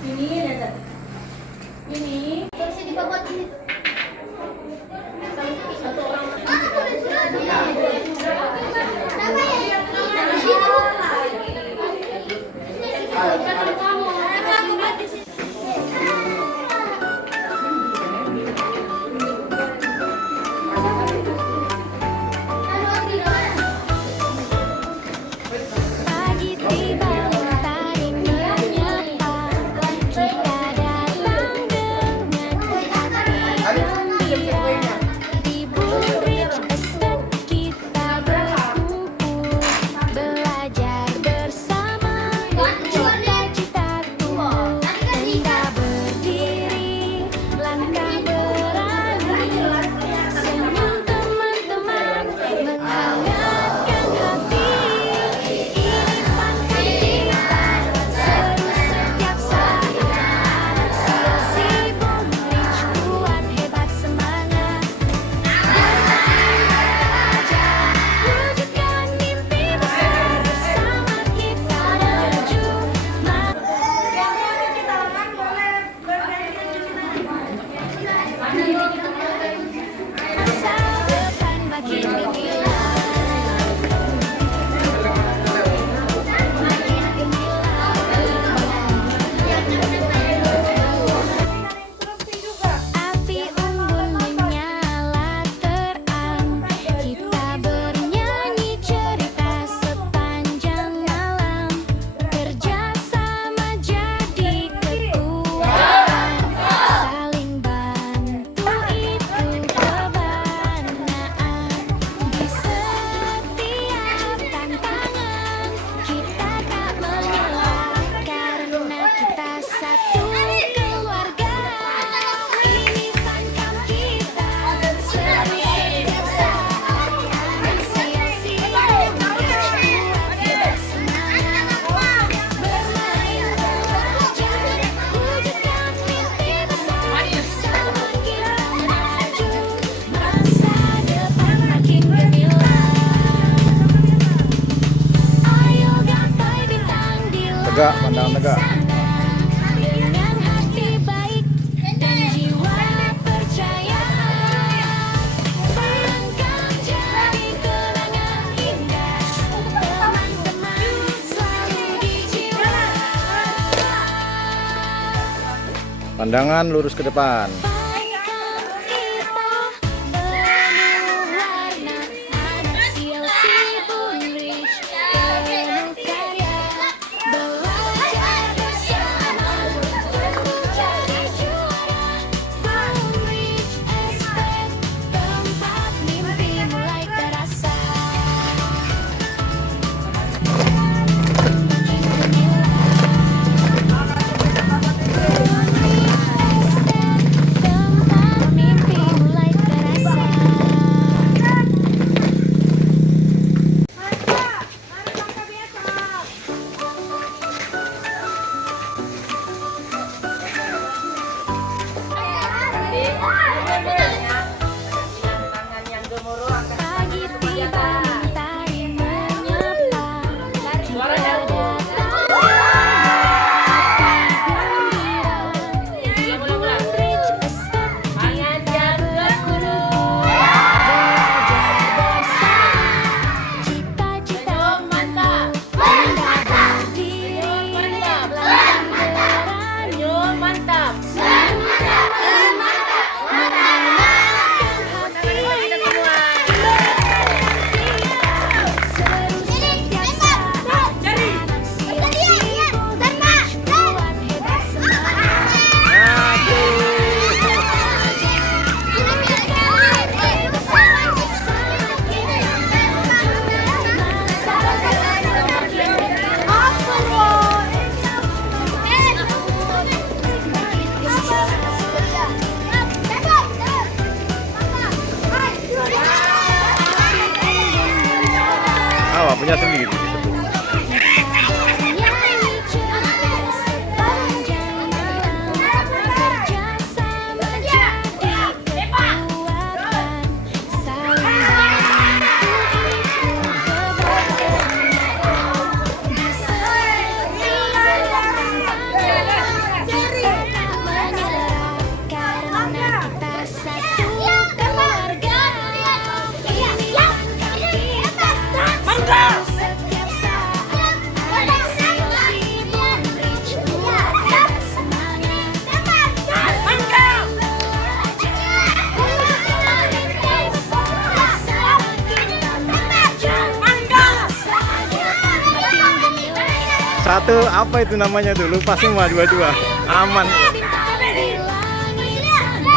Ini lihat. Ini Terus dibawa di situ. satu orang. Nama ya? Di situ. Pagi tiba mentari menyapa, kita datang dengan hati gembira. Di Bridge Estate kita berkumpul, belajar bersama, cita-cita tumbuh, tenda berdiri, langkah berani, senyum teman-teman menghangatkan hati. Ini pangkat kita, seru setiap saat. Anak CLC Bridge kuat hebat semangat. Bermain belajar, wujudkan mimpi besar. Bersama kita maju. Masa depan makin gemilang. Makin gemilang. Api unggun menyala terang, kita bernyanyi cerita sepanjang malam. Kerjasama jadi kekuatan, saling bantu itu kebenaan. Di setiap tantangan kita tak menyerah, karena kita satu keluarga. Ini pangkat kita, seru setiap saat. Anak CLC Bridge kuat hebat semangat. Bermain belajar, wujudkan mimpi besar. Bersama kita maju, masa depan makin gemilang. Ayo gapai bintang di Tegak, pandang langit tegak. sana, dengan hati baik dan jiwa percaya. Melangkah jadi kenangan indah, teman-teman selalu di jiwa. Pandangan lurus ke depan. Pangkat kita penuh warna, anak CLC Bridge penuh karya. Belajar bersama, tumbuh jadi juara. Bridge Estate, tempat mimpi mulai terasa. Makin gemilang. Bridge Estate, satu apa itu namanya tuh? Lupa semua dua-dua. Aman. bintang di langit sana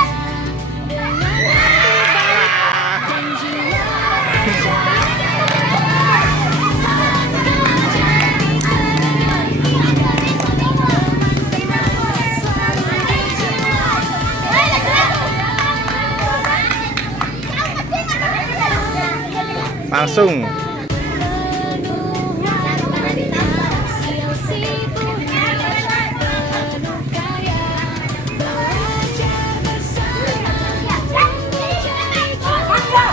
dengan hati baik dan jiwa Langsung. hasil si Bunrish penuh karya belajar bersama menjadi juara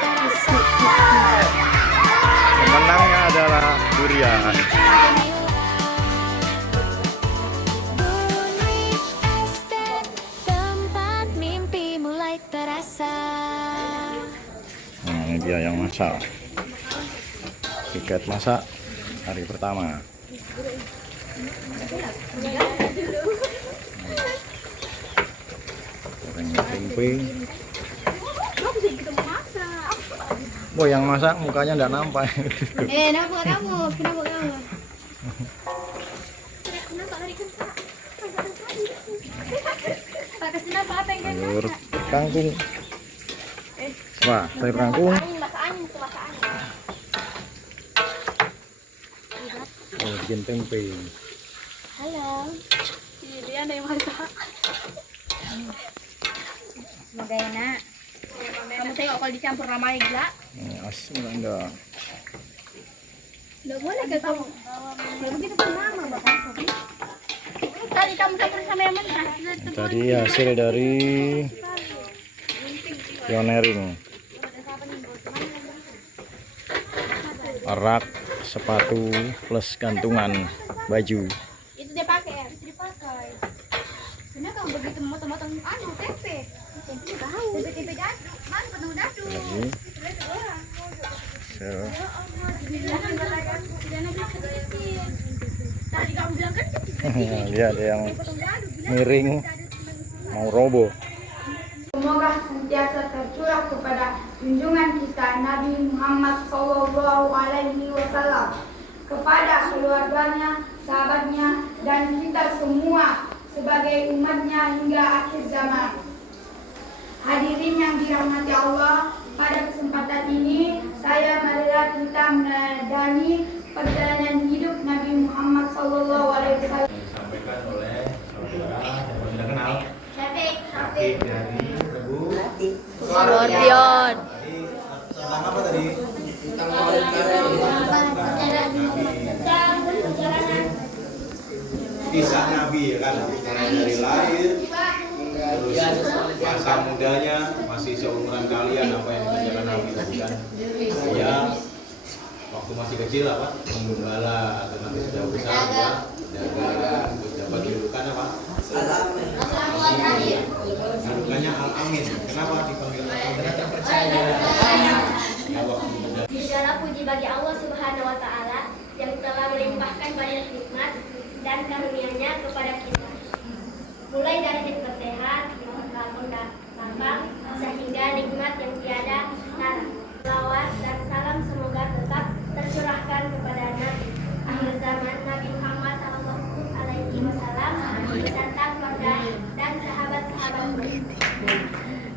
Bunrish Pemenangnya adalah durian. Bunrish Estate, tempat mimpi mulai terasa. Ini dia yang masak. Tiket masak hari pertama. Goreng tempe. Boy, yang masak mukanya enggak nampak. Kenapa kamu? Kenapa kamu? Pak kasih nama apa yang Sayur kangkung. Wah, sayur kangkung. Oh, bikin tempe. Halo. Dia ada yang masak. Semoga enak. Kamu tengok kalau dicampur ramai gila. Asin enggak? Nggak boleh ke kamu. Nggak begitu pun lama bapak. Tadi kamu campur sama yang mentah. Tadi hasil dari pioneering. Rak, sepatu plus gantungan baju. Itu dia pakai ya? Itu dipakai. Kenapa kamu begitu motong-motong tempe? Tempe bau. Tempe dadu. Mana penuh dadu. Lagi. So, Tadi kamu bilang kan lihat yang miring mau roboh. Semoga senantiasa tercurah kepada junjungan kita Nabi Muhammad SAW, kepada keluarganya, sahabatnya, dan kita semua sebagai umatnya hingga akhir zaman. Hadirin yang dirahmati Allah, pada kesempatan ini saya marilah kita meneladani perjalanan hidup Nabi Muhammad SAW. Disampaikan oleh saudara yang sudah kenal Syafiq. Syafiq dari Rebu Gordion. tadi tentang apa tadi? Kisah Nabi ya kan, mulai dari lahir terus masa mudanya masih seumuran kalian apa yang dikerjakan Nabi lakukan. Ya waktu masih kecil apa menggembala atau nanti sudah besar ya jaga terus dapat julukan apa? Julukannya Al-Amin. Kenapa dipanggil Al-Amin? Ya waktu muda. Segala puji bagi Allah Subhanahu wa taala yang telah melimpahkan banyak nikmat dan karunia-Nya kepada kita. Mulai dari nikmat sehat, nikmat lapang, sehingga nikmat yang tiada tara. Salawat dan salam semoga tetap tercurahkan kepada Nabi akhir zaman Nabi Muhammad SAW beserta keluarga dan sahabat-sahabatnya.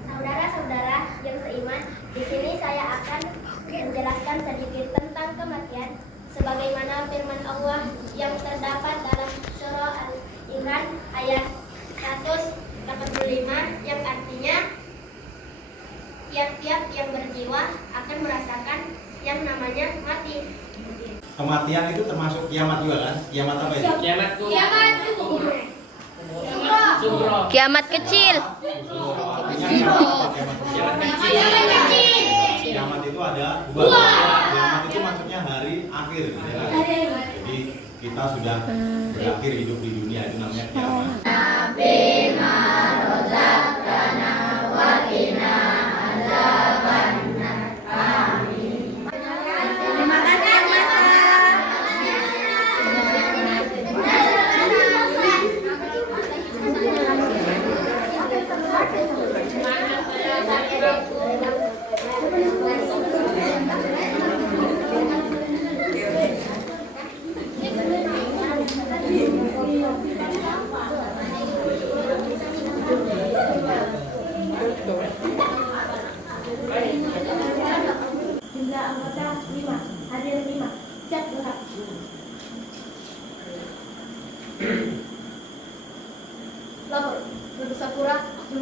Saudara-saudara yang seiman, di sini saya akan menjelaskan sedikit tentang kematian sebagaimana firman Allah yang terdapat dalam surah Al-Imran ayat 185 yang artinya tiap-tiap yang berjiwa akan merasakan yang namanya mati. Kematian itu termasuk kiamat juga kan? Kiamat apa itu? Kiamat Kiamat kecil. Kiamat itu ada dua. Kiamat itu maksudnya hari akhir. Ya kan? Jadi kita sudah berakhir hidup di dunia, itu namanya kiamat.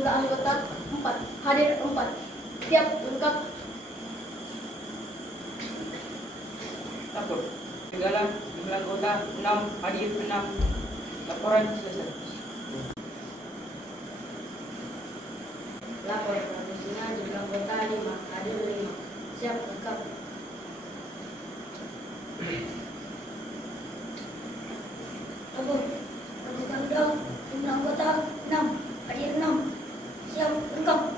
Jumlah anggota 4. Hadir 4. Siap lengkap. Lapor. Segala jumlah anggota 6, hadir 6. Laporan selesai. Lapor selanjutnya jumlah anggota 5. Hadir 5. Siap lengkap. Lapor. Lakukan dong. Jumlah anggota 6. Hadir 6. Siap lengkap.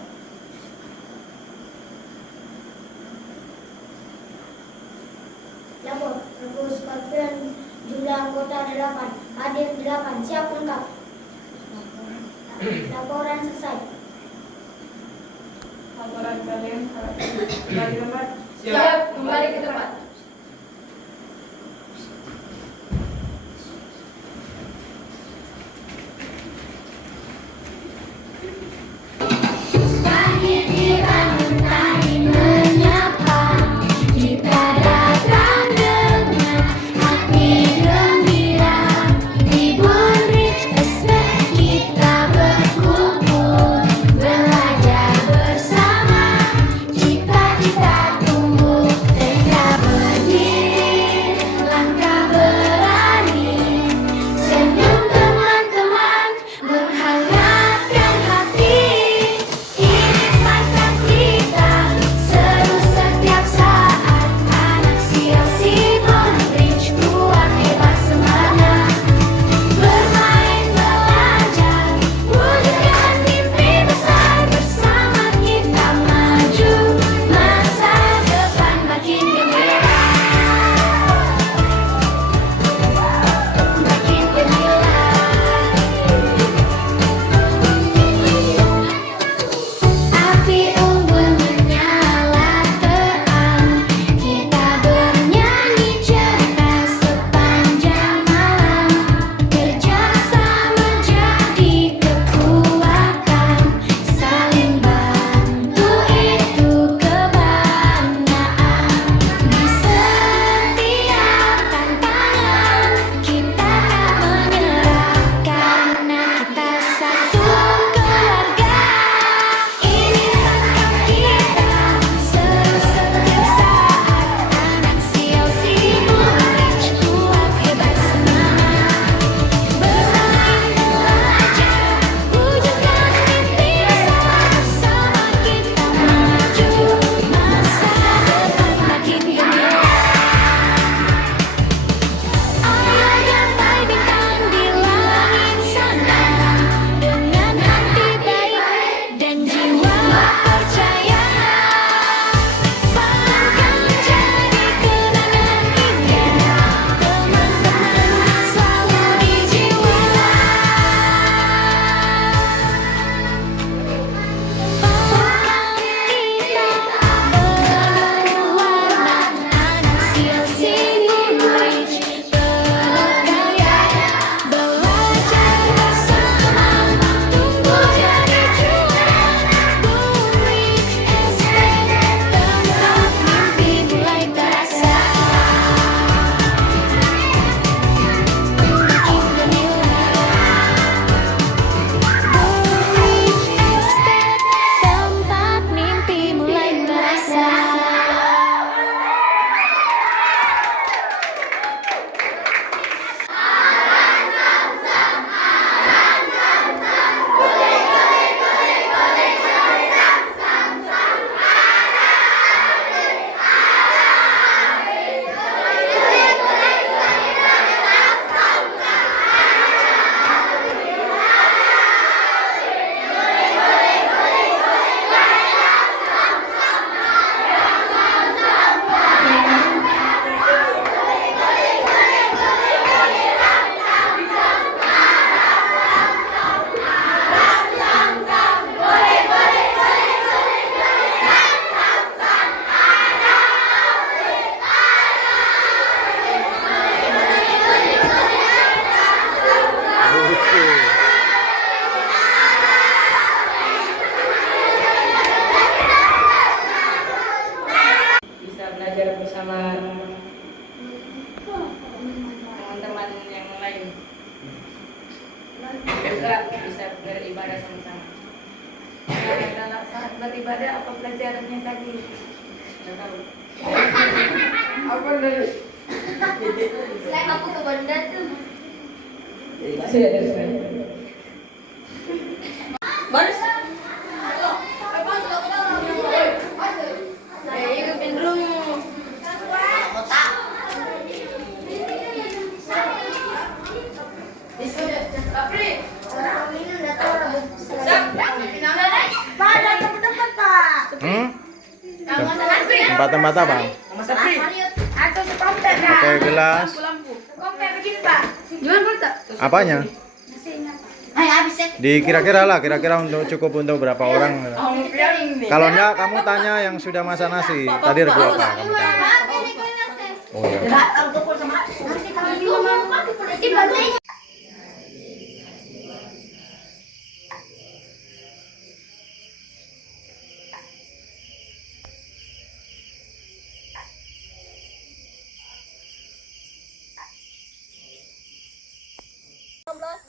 Lapor. Lakukan Scorpion. Jumlah anggota 8. Hadir 8. Siap lengkap. Laporan selesai. Laporan kalian kembali ke tempat. Siap. Kembali ke tempat. Pagi dibangun tari menyapa, dipadamkan dengan hati gembira. Di Bonrich Estate kita berkumpul, belajar bersama, cita-cita tumbuh dan kita Sholat ibadah apa pelajarannya tadi? Nggak tahu. Apa tadi? Saya aku ke benda tuh. Tempat-tempat apa? Mas Sapri. Atau sekompet Pakai gelas. Sekompet begini Pak. Apanya? Dikira-kira lah, kira-kira untuk cukup untuk berapa orang? Kalau enggak, kamu tanya yang sudah masak nasi. Tadi regu apa? Kamu tanya. Oh iya.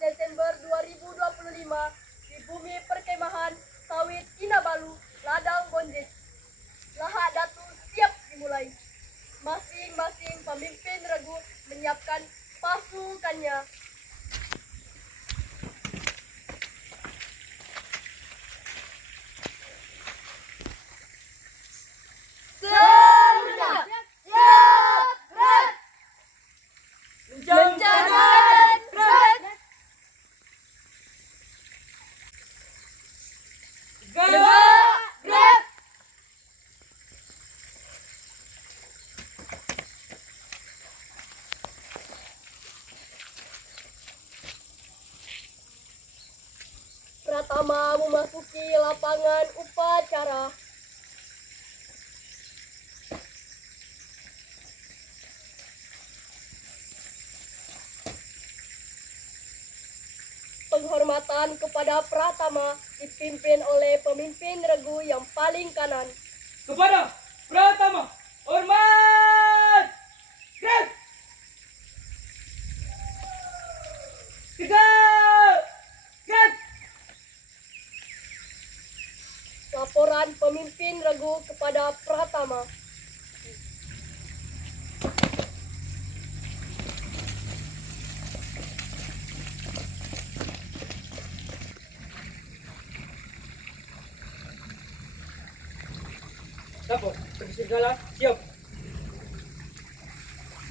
Desember 2025 di bumi perkemahan sawit Kinabalu, Ladang Bonjes. Lahad Datu siap dimulai. Masing-masing pemimpin regu menyiapkan pasukannya. Seruda siap red. Jangan red. Gerak red. Pratama memasuki lapangan upacara. Penghormatan kepada Pratama dipimpin oleh pemimpin regu yang paling kanan. Kepada Pratama, hormat. Gerak. Tegak. Gerak. Laporan pemimpin regu kepada Pratama. Dapur, segala siap.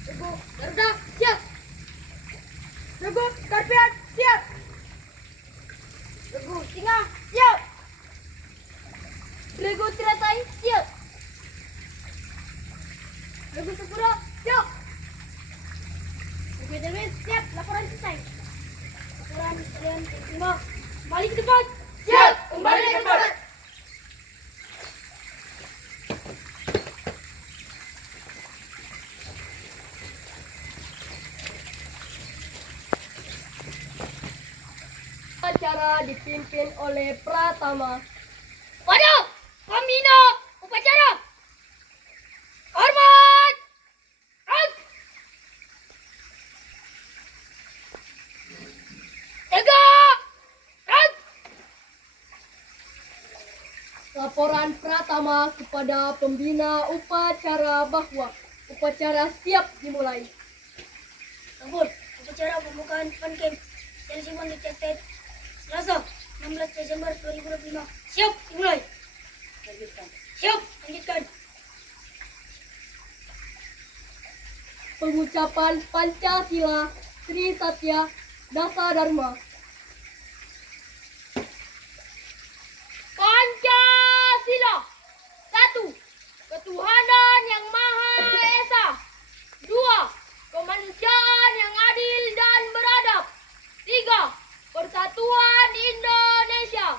Regu Garuda siap. Regu Skorpion siap. Regu Singa siap. Regu Tiratai siap. Regu Sepura siap. Regu Delwis siap. Laporan selesai. Laporan kalian terima. Kembali ke tempat. Siap. Kembali ke tempat. Acara dipimpin oleh Pratama. Waduh, pembina upacara. Hormat. Ag. Tegak. Ag. Laporan Pratama kepada pembina upacara bahwa upacara siap dimulai. Sambut upacara pembukaan Fun Camp Seleksi Bangkit Estate Selasa 16 Desember 2025. Siap dimulai. Siap lanjutkan. Pengucapan Pancasila Sri Satya Dasa Dharma. Pancasila. 1. Ketuhanan yang Maha Esa. 2. Kemanusiaan yang adil dan beradab. 3. Persatuan Indonesia.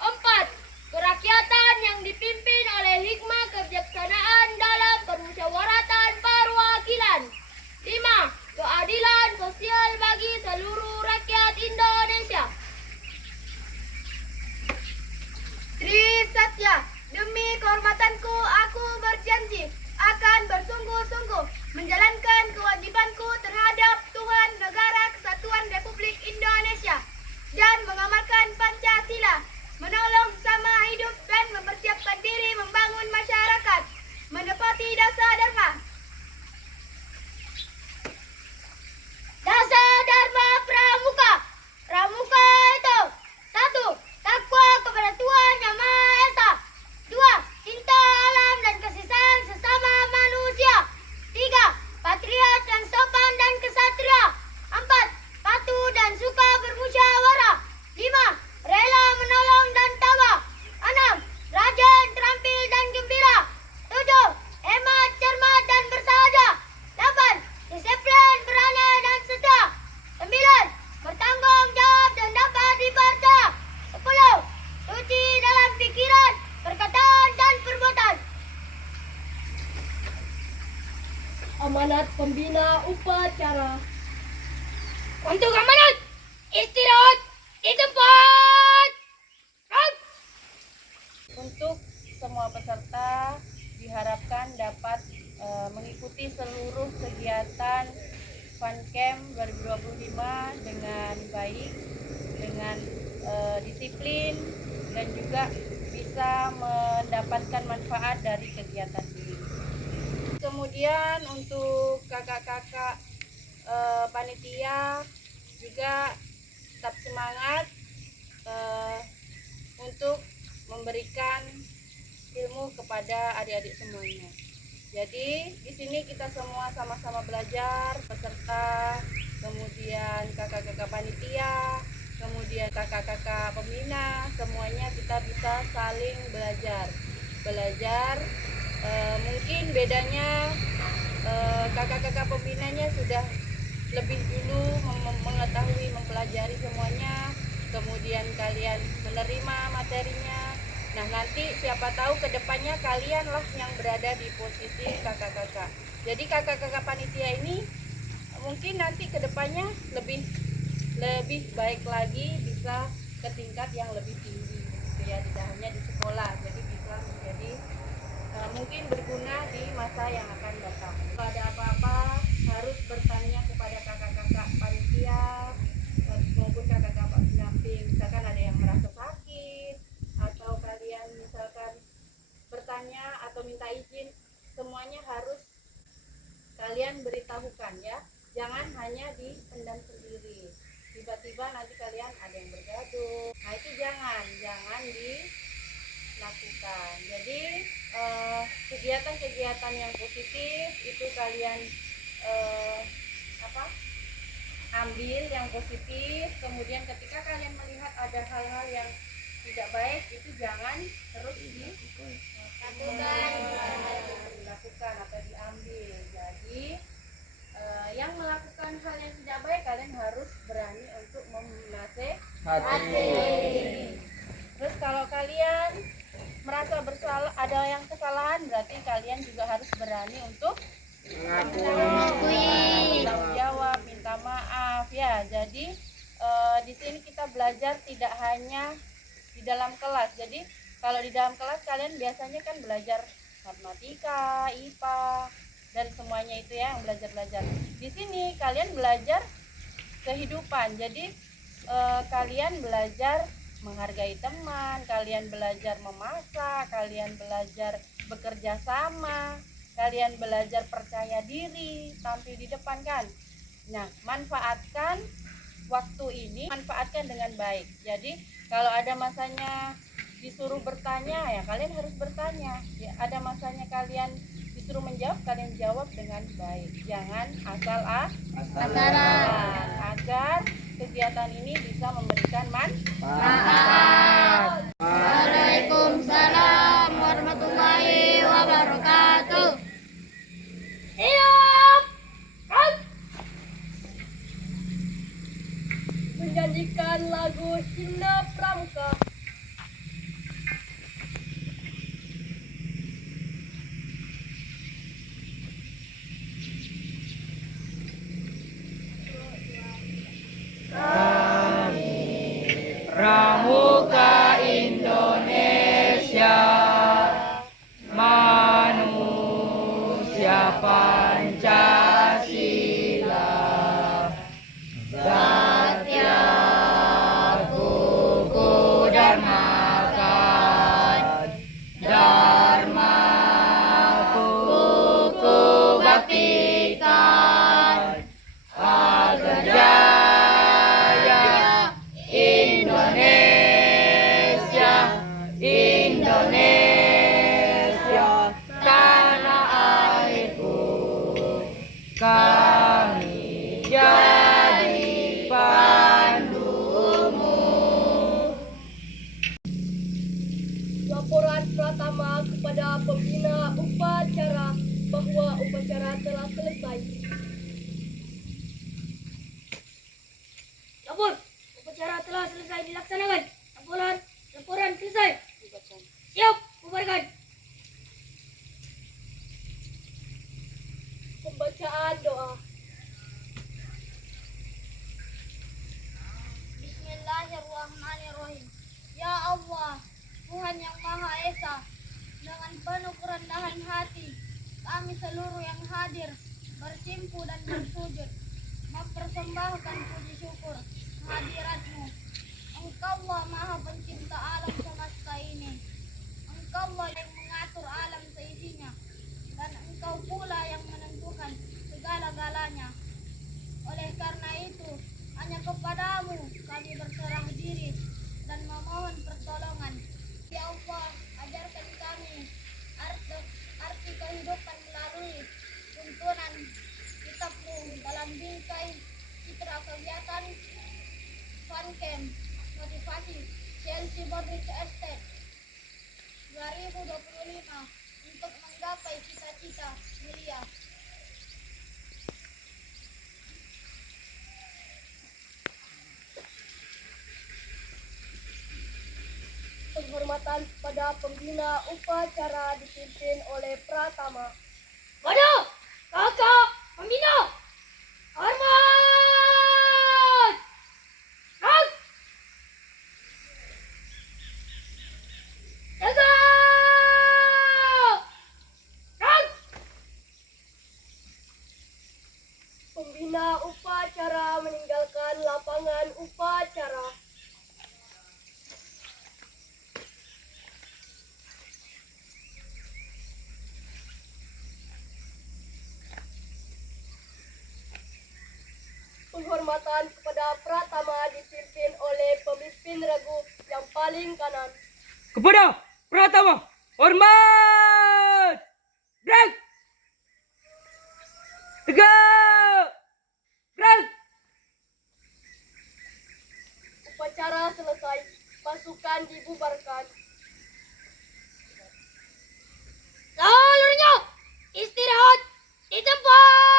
4. Kerakyatan yang dipimpin oleh hikmah kebijaksanaan dalam permusyawaratan perwakilan. 5. Keadilan sosial bagi seluruh rakyat Indonesia. pembina upacara. Untuk amanat, istirahat di tempat. Untuk semua peserta diharapkan dapat mengikuti seluruh kegiatan Fun Camp 2025 dengan baik, dengan disiplin, dan juga bisa mendapatkan manfaat dari kegiatan ini. Kemudian untuk kakak-kakak panitia juga tetap semangat untuk memberikan ilmu kepada adik-adik semuanya. Jadi di sini kita semua sama-sama belajar, peserta, kemudian kakak-kakak panitia, kemudian kakak-kakak pembina, semuanya kita bisa saling belajar. Mungkin bedanya kakak-kakak pembinanya sudah lebih dulu mengetahui, mempelajari semuanya, kemudian kalian menerima materinya. Nah, nanti siapa tahu kedepannya kalianlah yang berada di posisi kakak-kakak. Jadi kakak-kakak panitia ini mungkin nanti kedepannya lebih baik lagi, bisa ke tingkat yang lebih tinggi, gitu ya, tidak hanya di sekolah. Jadi bisa menjadi mungkin berguna di masa yang akan datang. Kalau ada apa-apa harus bertanya kepada kakak-kakak panitia maupun kakak-kakak pendamping. Misalkan ada yang merasa sakit, atau kalian misalkan bertanya atau minta izin, semuanya harus kalian beritahukan ya. Jangan hanya dipendam sendiri. Tiba-tiba nanti kalian ada yang bergaduh. Nah, itu jangan dilakukan. Jadi kegiatan-kegiatan yang positif itu kalian ambil yang positif. Kemudian ketika kalian melihat ada hal-hal yang tidak baik, itu jangan terus dilakukan atau diambil. Jadi yang melakukan hal yang tidak baik, kalian harus berani untuk menasehati. Terus kalau kalian merasa bersalah, ada yang kesalahan, berarti kalian juga harus berani untuk mengakui, tanggung jawab, minta maaf ya. Jadi di sini kita belajar tidak hanya di dalam kelas. Jadi kalau di dalam kelas kalian biasanya kan belajar matematika, IPA, dan semuanya itu ya yang belajar. Di sini kalian belajar kehidupan. Jadi kalian belajar menghargai teman, kalian belajar memasak, kalian belajar bekerja sama, kalian belajar percaya diri, tampil di depan kan. Nah, manfaatkan waktu ini, manfaatkan dengan baik. Jadi kalau ada masanya disuruh bertanya, ya kalian harus bertanya. Ya, ada masanya kalian disuruh menjawab, kalian jawab dengan baik. Jangan asal-asalan, agar kegiatan ini bisa memberikan manfaat. Waalaikumsalam warahmatullahi wabarakatuh. Siap. Menjanjikan lagu Cinta Pramuka. Pramuka Indonesia, manusia Pancasila, Satya Kuku Dharma Dharma Kuku Baktikan, agar jaya Indonesia, tanah airku, kami jadi pandumu. Laporan pertama kepada pembina upacara bahwa upacara telah selesai. Lapor, upacara telah selesai dilaksanakan. Laporan selesai. Siap, bubarkan. Pembacaan doa. persembahkan puji syukur kehadiratmu. Engkaulah maha pencinta alam semesta ini. Engkaulah yang mengatur alam seisinya. Dan engkau pula yang menentukan segala-galanya. Oleh karena itu, hanya kepadamu kami berserah diri dan memohon pertolongan. Ya Allah, ajarkan kami arti kehidupan melalui tuntunan kitabmu dalam bingkai citra kegiatan Fancamp motivasi Chelsea Boarding Estate 2025 untuk menggapai cita-cita mulia. Penghormatan pada pembina upacara dipimpin oleh Pratama. Waduh, kakak pembina, hormat! Rang! Jaga! Rang! Pembina upacara meninggalkan lapangan upacara. Penghormatan kepada Pratama dipimpin oleh pemimpin regu yang paling kanan. Kepada Pratama, hormat. Gerak. Tegak. Gerak. Upacara selesai, pasukan dibubarkan. Seluruhnya istirahat di tempat.